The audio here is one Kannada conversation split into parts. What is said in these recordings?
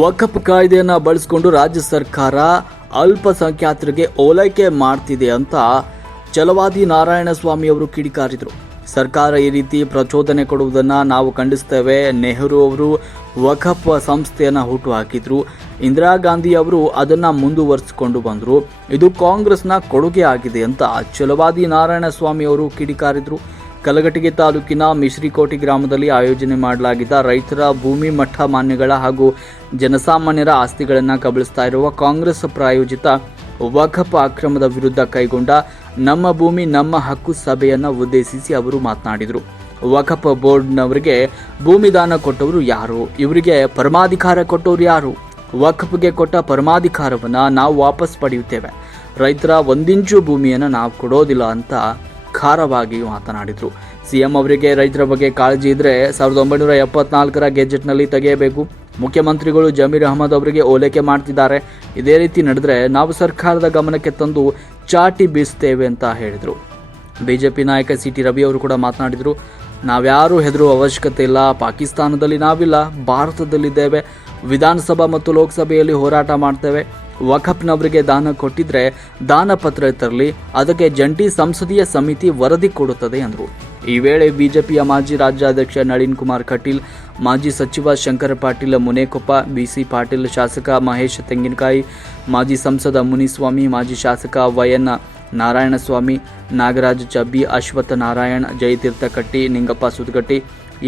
ವಕಫ್ ಕಾಯ್ದೆಯನ್ನ ಬಳಸಿಕೊಂಡು ರಾಜ್ಯ ಸರ್ಕಾರ ಅಲ್ಪಸಂಖ್ಯಾತರಿಗೆ ಓಲೈಕೆ ಮಾಡ್ತಿದೆ ಅಂತ ಛಲವಾದಿ ನಾರಾಯಣಸ್ವಾಮಿ ಅವರು ಕಿಡಿಕಾರಿದರು. ಸರ್ಕಾರ ಈ ರೀತಿ ಪ್ರಚೋದನೆ ಕೊಡುವುದನ್ನು ನಾವು ಖಂಡಿಸ್ತೇವೆ. ನೆಹರು ಅವರು ವಕಫ್ ಸಂಸ್ಥೆಯನ್ನು ಹುಟ್ಟು ಹಾಕಿದ್ರು ಇಂದಿರಾ ಗಾಂಧಿ ಅವರು ಅದನ್ನು ಮುಂದುವರಿಸಿಕೊಂಡು ಬಂದರು. ಇದು ಕಾಂಗ್ರೆಸ್ನ ಕೊಡುಗೆ ಆಗಿದೆ ಅಂತ ಛಲವಾದಿ ನಾರಾಯಣಸ್ವಾಮಿ ಅವರು ಕಿಡಿಕಾರಿದ್ರು. ಕಲಘಟಗಿ ತಾಲೂಕಿನ ಮಿಶ್ರಿಕೋಟಿ ಗ್ರಾಮದಲ್ಲಿ ಆಯೋಜನೆ ಮಾಡಲಾಗಿದ್ದ ರೈತರ ಭೂಮಿ ಮಠ ಮಾನ್ಯಗಳ ಹಾಗೂ ಜನಸಾಮಾನ್ಯರ ಆಸ್ತಿಗಳನ್ನು ಕಬಳಿಸ್ತಾ ಇರುವ ಕಾಂಗ್ರೆಸ್ ಪ್ರಾಯೋಜಿತ ವಕಫ್ ಅಕ್ರಮದ ವಿರುದ್ಧ ಕೈಗೊಂಡ ನಮ್ಮ ಭೂಮಿ, ನಮ್ಮ ಹಕ್ಕು ಸಭೆಯನ್ನು ಉದ್ದೇಶಿಸಿ ಅವರು ಮಾತನಾಡಿದರು. ವಕಫ್ ಬೋರ್ಡ್ನವರಿಗೆ ಭೂಮಿ ದಾನ ಕೊಟ್ಟವರು ಯಾರು? ಇವರಿಗೆ ಪರಮಾಧಿಕಾರ ಕೊಟ್ಟವರು ಯಾರು? ವಕಫ್ಗೆ ಕೊಟ್ಟ ಪರಮಾಧಿಕಾರವನ್ನು ನಾವು ವಾಪಸ್ ಪಡೆಯುತ್ತೇವೆ. ರೈತರ ಒಂದಿಂಚು ಭೂಮಿಯನ್ನು ನಾವು ಕೊಡೋದಿಲ್ಲ ಅಂತ ಖಾರವಾಗಿ ಮಾತನಾಡಿದರು. ಸಿಎಂ ಅವರಿಗೆ ರೈತರ ಬಗ್ಗೆ ಕಾಳಜಿ ಇದ್ರೆ ಸಾವಿರದ ಒಂಬೈನೂರ ಎಪ್ಪತ್ನಾಲ್ಕರ ಗೆಜೆಟ್ನಲ್ಲಿ ತೆಗೆಯಬೇಕು. ಮುಖ್ಯಮಂತ್ರಿಗಳು ಜಮೀರ್ ಅಹಮದ್ ಅವರಿಗೆ ಓಲೈಕೆ ಮಾಡ್ತಿದ್ದಾರೆ. ಇದೇ ರೀತಿ ನಡೆದ್ರೆ ನಾವು ಸರ್ಕಾರದ ಗಮನಕ್ಕೆ ತಂದು ಚಾಟಿ ಬೀಸ್ತೇವೆ ಅಂತ ಹೇಳಿದರು. ಬಿಜೆಪಿ ನಾಯಕ ಸಿ ಟಿ ರವಿ ಅವರು ಕೂಡ ಮಾತನಾಡಿದರು, ನಾವ್ಯಾರೂ ಹೆದರುವ ಅವಶ್ಯಕತೆ ಇಲ್ಲ. ಪಾಕಿಸ್ತಾನದಲ್ಲಿ ನಾವಿಲ್ಲ. ಭಾರತದಲ್ಲಿದ್ದೇವೆ. ವಿಧಾನಸಭಾ ಮತ್ತು ಲೋಕಸಭೆಯಲ್ಲಿ ಹೋರಾಟ ಮಾಡ್ತೇವೆ. ವಕಫ್ನವರಿಗೆ ದಾನ ಕೊಟ್ಟಿದ್ರೆ ದಾನ ಪತ್ರ ತರಲಿ, ಅದಕ್ಕೆ ಜಂಟಿ ಸಂಸದೀಯ ಸಮಿತಿ ವರದಿ ಕೊಡುತ್ತದೆ ಎಂದರು ಈ ವೇಳೆ ಬಿಜೆಪಿಯ ಮಾಜಿ ರಾಜ್ಯಾಧ್ಯಕ್ಷ ನಳಿನ್ ಕುಮಾರ್ ಕಟೀಲ್, ಮಾಜಿ ಸಚಿವ ಶಂಕರ ಪಾಟೀಲ್ ಮುನೇಕೊಪ್ಪ, ಬಿಸಿ ಪಾಟೀಲ್ ಶಾಸಕ ಮಹೇಶ್ ತೆಂಗಿನಕಾಯಿ, ಮಾಜಿ ಸಂಸದ ಮುನಿಸ್ವಾಮಿ, ಮಾಜಿ ಶಾಸಕ ವೈಎನ್ ನಾರಾಯಣಸ್ವಾಮಿ, ನಾಗರಾಜ್ ಚಬ್ಬಿ ಅಶ್ವತ್ಥ ನಾರಾಯಣ್, ಜಯತೀರ್ಥ ಕಟ್ಟಿ, ನಿಂಗಪ್ಪ ಸುದ್ಗಟ್ಟಿ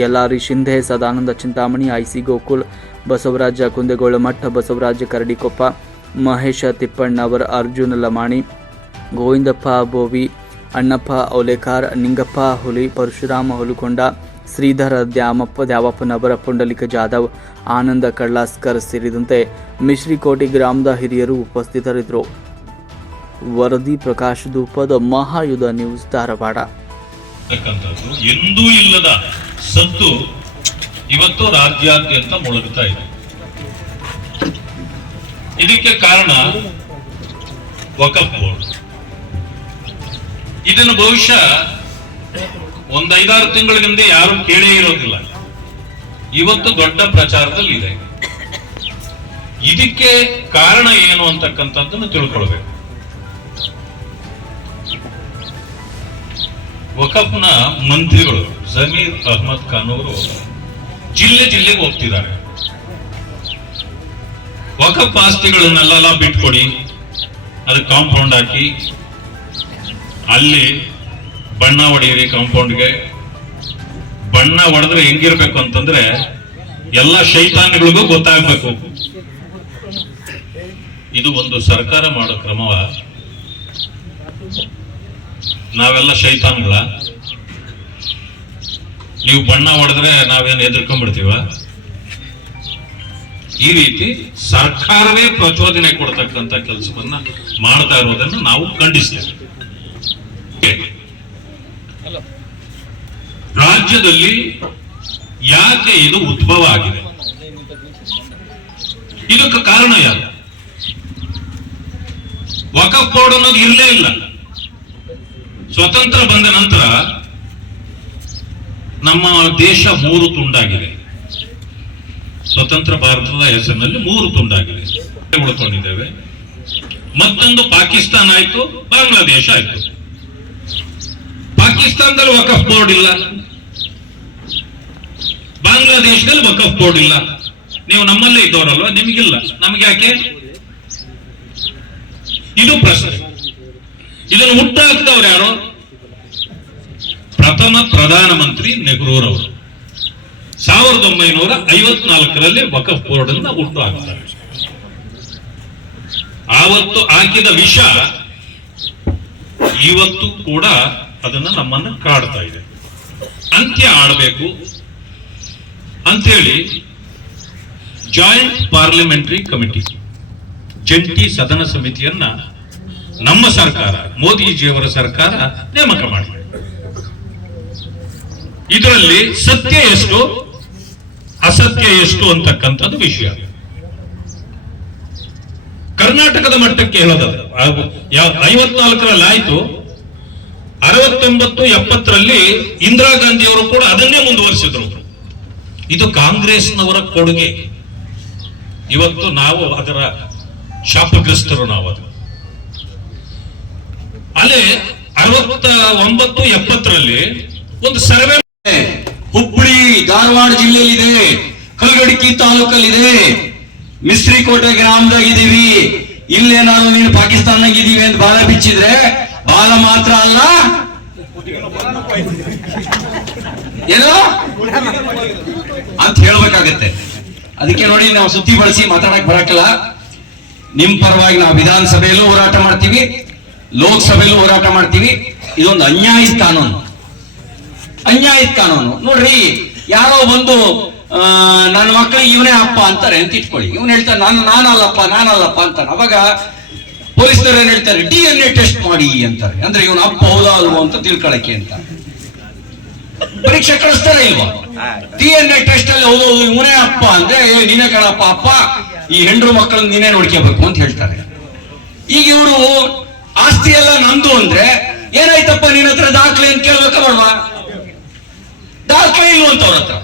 ಎಲ್ಲಾರಿ ಶಿಂಧೆ, ಸದಾನಂದ ಚಿಂತಾಮಣಿ, ಐಸಿ ಗೋಕುಲ್ ಬಸವರಾಜ ಕುಂದಗೋಳ ಮಠ, ಬಸವರಾಜ ಕರಡಿಕೊಪ್ಪ, ಮಹೇಶ ತಿಪ್ಪಣ್ಣವರ ಅರ್ಜುನ ಲಮಾಣಿ, ಗೋವಿಂದಪ್ಪ ಬೋವಿ, ಅಣ್ಣಪ್ಪ ಔಲೇಕಾರ್, ನಿಂಗಪ್ಪ ಹುಲಿ, ಪರಶುರಾಮ ಹುಲುಕೊಂಡ, ಶ್ರೀಧರ ದ್ಯಾಮಪ್ಪ ದ್ಯಾವಪ್ಪನವರ ಪುಂಡಲಿಕ ಜಾಧವ್, ಆನಂದ ಕಳ್ಳಾಸ್ಕರ್ ಸೇರಿದಂತೆ ಮಿಶ್ರಿಕೋಟಿ ಗ್ರಾಮದ ಹಿರಿಯರು ಉಪಸ್ಥಿತರಿದ್ದರು. ವರದಿ ಪ್ರಕಾಶ್ ದೂಪದ ಮಹಾಯುಧ ನ್ಯೂಸ್ ಧಾರವಾಡ. ಇವತ್ತು ರಾಜ್ಯಾದ್ಯಂತ ಮೊಳಗ್ತಾ ಇದೆ. ಇದಕ್ಕೆ ಕಾರಣ ವಕಫ್ ಬೋರ್ಡ್. ಇದನ್ನು ಬಹುಶಃ ಒಂದ್ ಐದಾರು ತಿಂಗಳ ಹಿಂದೆ ಯಾರು ಕೇಳೇ ಇರೋದಿಲ್ಲ. ಇವತ್ತು ದೊಡ್ಡ ಪ್ರಚಾರದಲ್ಲಿ ಇದೆ ಇದಕ್ಕೆ ಕಾರಣ ಏನು ಅಂತಕ್ಕಂಥದ್ದನ್ನು ತಿಳ್ಕೊಳ್ಬೇಕು. ವಕಫ್ನ ಮಂತ್ರಿಗಳು ಜಮೀರ್ ಅಹಮದ್ ಖಾನ್ ಅವರು ಜಿಲ್ಲೆ ಜಿಲ್ಲೆಗೆ ಹೋಗ್ತಿದ್ದಾರೆ. ವಕಫ್ ಆಸ್ತಿಗಳನ್ನೆಲ್ಲ ಬಿಟ್ಕೊಡಿ ಅದಕ್ಕೆ ಕಾಂಪೌಂಡ್ ಹಾಕಿ, ಅಲ್ಲಿ ಬಣ್ಣ ಹೊಡೆಯಿರಿ ಕಾಂಪೌಂಡ್ಗೆ ಬಣ್ಣ ಹೊಡೆದ್ರೆ ಹೆಂಗಿರ್ಬೇಕು ಅಂತಂದ್ರೆ ಎಲ್ಲ ಶೈತಾನ್ಗಳಿಗೂ ಗೊತ್ತಾಗ್ಬೇಕು. ಇದು ಒಂದು ಸರ್ಕಾರ ಮಾಡೋ ಕ್ರಮವ? ನಾವೆಲ್ಲ ಶೈತಾನ್ಗಳ. ನೀವು ಬಣ್ಣ ಹೊಡೆದ್ರೆ ನಾವೇನು ಎದುರ್ಕೊಂಡ್ಬಿಡ್ತೀವ ಈ ರೀತಿ ಸರ್ಕಾರವೇ ಪ್ರಚೋದನೆ ಕೊಡ್ತಕ್ಕಂತ ಕೆಲಸವನ್ನ ಮಾಡ್ತಾ ಇರೋದನ್ನು ನಾವು ಖಂಡಿಸ್ತೇವೆ. ರಾಜ್ಯದಲ್ಲಿ ಯಾಕೆ ಇದು ಉದ್ಭವ ಆಗಿದೆ? ಇದಕ್ಕೆ ಕಾರಣ ಯಾರು? ವಕಫ್ ಬೋರ್ಡ್ ಅನ್ನೋದು ಇರಲೇ ಇಲ್ಲ. ಸ್ವತಂತ್ರ ಬಂದ ನಂತರ ನಮ್ಮ ದೇಶ ಮೂರು ತುಂಡಾಗಿದೆ. ಸ್ವತಂತ್ರ ಭಾರತದ ಹೆಸರಿನಲ್ಲಿ ಮೂರು ತುಂಡಾಗಿದೆ. ಉಳ್ಕೊಂಡಿದ್ದೇವೆ. ಮತ್ತೊಂದು ಪಾಕಿಸ್ತಾನ ಆಯ್ತು, ಬಾಂಗ್ಲಾದೇಶ ಆಯ್ತು. ಪಾಕಿಸ್ತಾನದಲ್ಲಿ ವಕಫ್ ಬೋರ್ಡ್ ಇಲ್ಲ. ಬಾಂಗ್ಲಾದೇಶದಲ್ಲಿ ವಕಫ್ ಬೋರ್ಡ್ ಇಲ್ಲ. ನೀವು ನಮ್ಮಲ್ಲೇ ಇದ್ದವರಲ್ವಾ? ನಿಮಗಿಲ್ಲ. ನಮ್ಗೆ ಯಾಕೆ? ಇದು ಪ್ರಶ್ನೆ. ಇದನ್ನು ಹುಟ್ಟಾಕ್ತವ್ರು ಯಾರು? ಪ್ರಥಮ ಪ್ರಧಾನಮಂತ್ರಿ ನೆಹರೂರವರು. ಸಾವಿರದ ಒಂಬೈನೂರ ಐವತ್ನಾಲ್ಕರಲ್ಲಿ ವಕಫ್ ಬೋರ್ಡ್ ಅನ್ನ ಹುಟ್ಟು ಹಾಕ್ತಾರೆ ಆವತ್ತು ಹಾಕಿದ ವಿಷ ಇವತ್ತು ಕೂಡ ಅದನ್ನ ನಮ್ಮನ್ನ ಕಾಡ್ತಾ ಇದೆ. ಅಂತ್ಯ ಆಡಬೇಕು. ಅಂಥೇಳಿ ಜಾಯಿಂಟ್ ಪಾರ್ಲಿಮೆಂಟರಿ ಕಮಿಟಿ, ಜಂಟಿ ಸದನ ಸಮಿತಿಯನ್ನ ನಮ್ಮ ಸರ್ಕಾರ, ಮೋದಿಜಿಯವರ ಸರ್ಕಾರ ನೇಮಕ ಮಾಡಿದೆ. ಇದರಲ್ಲಿ ಸತ್ಯ ಎಷ್ಟು, ಅಸತ್ಯ ಎಷ್ಟು ಅಂತಕ್ಕಂಥದ್ದು ವಿಷಯ. ಕರ್ನಾಟಕದ ಮಟ್ಟಕ್ಕೆ ಹೇಳೋದಾದ್ರೆ ಐವತ್ನಾಲ್ಕರಲ್ಲಿ ಆಯ್ತು, ಅರವತ್ತೊಂಬತ್ತು ಎಪ್ಪತ್ತರಲ್ಲಿ ಇಂದಿರಾ ಗಾಂಧಿ ಅವರು ಕೂಡ ಅದನ್ನೇ ಮುಂದುವರಿಸಿದ್ರು. ಇದು ಕಾಂಗ್ರೆಸ್ನವರ ಕೊಡುಗೆ. ಇವತ್ತು ನಾವು ಅದರ ಶಾಪಗ್ರಸ್ತರು ನಾವು ಅದು. ಅಲ್ಲೇ ಅರವತ್ತ ಒಂಬತ್ತು ಎಪ್ಪತ್ತರಲ್ಲಿ ಒಂದು ಸರ್ವೆ ಧಾರವಾಡ ಜಿಲ್ಲೆಯಲ್ಲಿದೆ. ಕಲ್ಗಡಿಕಿ ತಾಲೂಕಲ್ಲಿದೆ. ಮಿಸ್ರಿಕೋಟೆ ಗ್ರಾಮದಾಗಿದ್ದೀವಿ. ಇಲ್ಲೇನಾದ್ರು ನೀನು ಪಾಕಿಸ್ತಾನಾಗ ಇದೀವಿ ಅಂತ ಬಾಲ ಬಿಚ್ಚಿದ್ರೆ, ಬಾಲ ಮಾತ್ರ ಅಲ್ಲ. ಏನೋ? ಅಂತ ಹೇಳ್ಬೇಕಾಗತ್ತೆ. ಅದಕ್ಕೆ ನೋಡಿ, ನಾವು ಸುದ್ದಿ ಬಳಸಿ ಮಾತಾಡಕ್ ಬರಕಲ್ಲ. ನಿಮ್ ಪರವಾಗಿ ನಾವು ವಿಧಾನಸಭೆಯಲ್ಲೂ ಹೋರಾಟ ಮಾಡ್ತೀವಿ. ಲೋಕಸಭೆಯಲ್ಲೂ ಹೋರಾಟ ಮಾಡ್ತೀವಿ. ಇದೊಂದು ಅನ್ಯಾಯದ ಕಾನೂನು. ಅನ್ಯಾಯದ ಕಾನೂನು. ನೋಡ್ರಿ ಯಾರೋ ಬಂದು ನನ್ನ ಮಕ್ಕಳಿಗೆ ಇವನೇ ಅಪ್ಪ ಅಂತಾರೆ ಅಂತ ಇಟ್ಕೊಳ್ಳಿ. ಇವನ್ ಹೇಳ್ತಾನೆ, ನಾನು, ನಾನಲ್ಲಪ್ಪ ನಾನಲ್ಲಪ್ಪ ಅಂತಾನೆ. ಅವಾಗ ಪೊಲೀಸರು ಏನ್ ಹೇಳ್ತಾರೆ, ಡಿ ಎನ್ ಎ ಟೆಸ್ಟ್ ಮಾಡಿ ಅಂತಾರೆ. ಅಂದ್ರೆ ಇವನ ಅಪ್ಪ ಹೌದಾ ಅಲ್ವೋ ಅಂತ ತಿಳ್ಕೊಳಕ್ಕೆ ಅಂತ. ಪರೀಕ್ಷೆ ಕಳಿಸ್ತಾರೆ ಇಲ್ವಾ? ಡಿ ಎನ್ ಎ ಟೆಸ್ಟ್ ಅಲ್ಲಿ ಹೌದು ಹೌದು, ಇವನೇ ಅಪ್ಪ ಅಂದ್ರೆ ನೀನೇ ಕಣಪ್ಪ, ಅಪ್ಪ, ಈ ಹೆಂಡ್ರು ಮಕ್ಕಳನ್ನ ನೀನೇ ನೋಡ್ಕೋಬೇಕು ಅಂತ ಹೇಳ್ತಾರೆ. ಈಗ ಇವರು ಆಸ್ತಿ ಎಲ್ಲ ನಂದು ಅಂದ್ರೆ, ಏನಾಯ್ತಪ್ಪ ನಿನ್ನ ಹತ್ರ ದಾಖಲೆ ಅಂತ ಕೇಳ್ಬೇಕಾ ಬೇಡವಾ ದಾಖಲೆ ಇಲ್ವಂತವ್ರ ಹತ್ರ?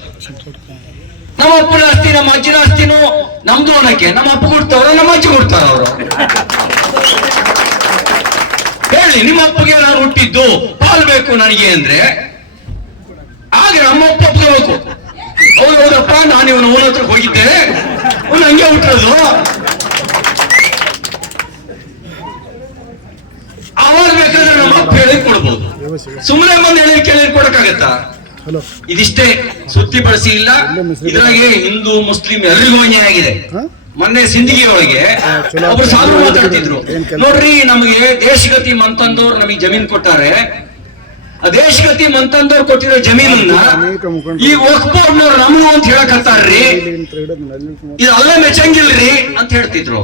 ನಮ್ಮ ಅಪ್ಪನ ಆಸ್ತಿ, ನಮ್ಮ ಅಜ್ಜಿನ ಆಸ್ತಿನೂ ನಮ್ದು ಅನ್ನಕ್ಕೆ ನಮ್ಮ ಅಪ್ಪ ಕೊಡ್ತಾವ್ರ, ನಮ್ಮ ಅಜ್ಜಿ ಕೊಡ್ತಾರ ಅವರು. ಹೇಳಿ, ನಿಮ್ಮ ಅಪ್ಪಗೆ ನಾನು ಹುಟ್ಟಿದ್ದು? ಪಾಲ್ ಬೇಕು ನನಗೆ ಅಂದ್ರೆ? ಆಗ ನಮ್ಮ ಅಪ್ಪ ಒಪ್ಕೋಬೇಕು ಹೌದು ಹೌದಪ್ಪ, ನಾನು ಇವನು ಅವನ ಹತ್ರ ಹೋಗಿದ್ದೆ. ಅವನು ಹಂಗೆ ಹುಟ್ಟೋದು ಅವಾಗ ಬೇಕಾದ್ರೆ ನಮ್ಮ ಅಪ್ಪ ಹೇಳಿ ಕೊಡ್ಬೋದು. ಸುಮ್ಮನೆ ಬಂದು ಹೇಳಿ ಕೇಳಿ ಕೊಡಕ್ಕಾಗತ್ತಾ? ಇದಿಷ್ಟೇ ಸುದ್ದಿ ಬಳಸಿ ಇಲ್ಲ. ಇದ್ರಾಗೆ ಹಿಂದೂ ಮುಸ್ಲಿಂ ಎಲ್ರಿಗೂ ಅನ್ಯಾಯ ಆಗಿದೆ. ಮೊನ್ನೆ ಸಿಂದಗಿ ಒಳಗೆ ಒಬ್ರು ಸಾಧು ಮಾತಾಡ್ತಿದ್ರು. ನೋಡ್ರಿ ನಮಗೆ ದೇಶಗತಿ ಮಂತಂದವ್ರು ನಮಗೆ ಜಮೀನ್ ಕೊಟ್ಟಾರೆ. ಆ ದೇಶಗತಿ ಮಂತಂದವ್ರು ಕೊಟ್ಟಿರೋ ಜಮೀನನ್ನ ಈ ಒಕ್ಕೋರ್ನವ್ರು ನಮಗೂ ಅಂತ ಹೇಳಕತ್ತಾರ್ರಿ ಇದು ಅಲ್ಲೇ ಮೆಚ್ಚಂಗಿಲ್ರಿ ಅಂತ ಹೇಳ್ತಿದ್ರು.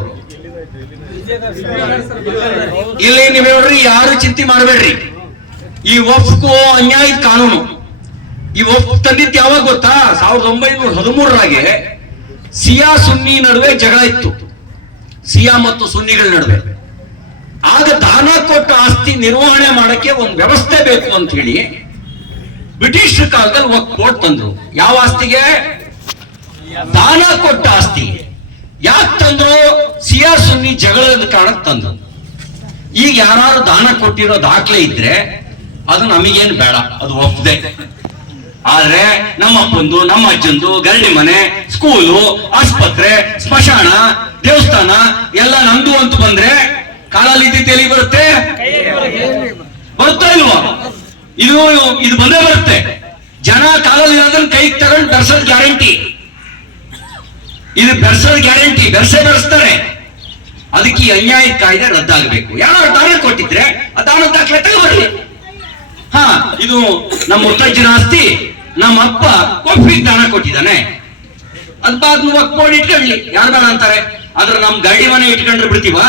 ಅವ್ರು ಇಲ್ಲಿ ನೀವ್ ಹೇಳ್ರಿ ಯಾರು ಚಿಂತೆ ಮಾಡಬೇಡ್ರಿ. ಈ ಒಫ್ಕೋ ಅನ್ಯಾಯದ ಕಾನೂನು. ಈ ಒಫ್ ತಂದಿದ್ ಯಾವಾಗ ಗೊತ್ತಾ? ಸಾವಿರದ ಒಂಬೈನೂರ ಹದಿಮೂರರಾಗೆ ಸಿಯಾ ಸುನ್ನಿ ನಡುವೆ ಜಗಳ ಇತ್ತು. ಸಿಯಾ ಮತ್ತು ಸುನ್ನಿಗಳ ನಡುವೆ. ಆಗ ದಾನ ಕೊಟ್ಟ ಆಸ್ತಿ ನಿರ್ವಹಣೆ ಮಾಡಕ್ಕೆ ಒಂದು ವ್ಯವಸ್ಥೆ ಬೇಕು ಅಂತ ಹೇಳಿ ಬ್ರಿಟಿಷ್ ಕಾಲದಲ್ಲಿ ಒಂದು ಕೋರ್ಟ್ ತಂದ್ರು. ಯಾವ ಆಸ್ತಿಗೆ? ದಾನ ಕೊಟ್ಟ ಆಸ್ತಿ. ಯಾಕೆ ತಂದ್ರು? ಸಿಯಾ ಸುನ್ನಿ ಜಗಳದ ಕಾರಣಕ್ಕೆ ತಂದ್ರು. ಈಗ ಯಾರು ದಾನ ಕೊಟ್ಟಿರೋ ದಾಖಲೆ ಇದ್ರೆ ಅದು ನಮಗೇನು ಬೇಡ, ಅದು ಒಪ್ಪದೆ ಆದ್ರೆ ನಮ್ಮ ಅಪ್ಪಂದು, ನಮ್ಮ ಅಜ್ಜಂದು, ಗರಡಿ ಮನೆ ಸ್ಕೂಲು ಆಸ್ಪತ್ರೆ, ಸ್ಮಶಾನ, ದೇವಸ್ಥಾನ ಎಲ್ಲ ನಮ್ದು ಅಂತ ಬಂದ್ರೆ ಕಾಲಲ್ಲಿ ತೆಲಿ ಬರುತ್ತೆ? ಬರ್ತಾ ಇಲ್ವಾ? ಇದು ಇದು ಬಂದೇ ಬರುತ್ತೆ. ಜನ ಕಾಲಲ್ಲಿ ಅದನ್ನ ಕೈಗೆ ತಗೊಂಡು ಬೆರ್ಸೋದ್ ಗ್ಯಾರಂಟಿ. ಇದು ಬೆರ್ಸೋದ್ ಗ್ಯಾರಂಟಿ. ಬೆರ್ಸೆ ಬೆರೆಸ್ತಾರೆ. ಅದಕ್ಕೆ ಈ ಅನ್ಯಾಯ ಕಾಯ್ದೆ ರದ್ದಾಗಬೇಕು. ಯಾರು ದಾನ ಕೊಟ್ಟಿದ್ರೆ ಆ ದಾನ ದಾಖಲೆ ಹಾ, ಇದು ನಮ್ಮ ಮುತ್ತಜ್ಜನ ಆಸ್ತಿ. ನಮ್ಮ ಅಪ್ಪ ಒಪ್ಪಿಗೆ ದಾನ ಕೊಟ್ಟಿದ್ದಾನೆ. ಅದ್ ಬಾದ್ ಒಪ್ಕೊಂಡು ಇಟ್ಕೊಳ್ಳಿ. ಯಾರು ಬೇಡ ಅಂತಾರೆ? ಆದ್ರೆ ನಮ್ ಗಾಡಿ ಮನೆ ಇಟ್ಕೊಂಡ್ರೆ ಬಿಡ್ತೀವಾ?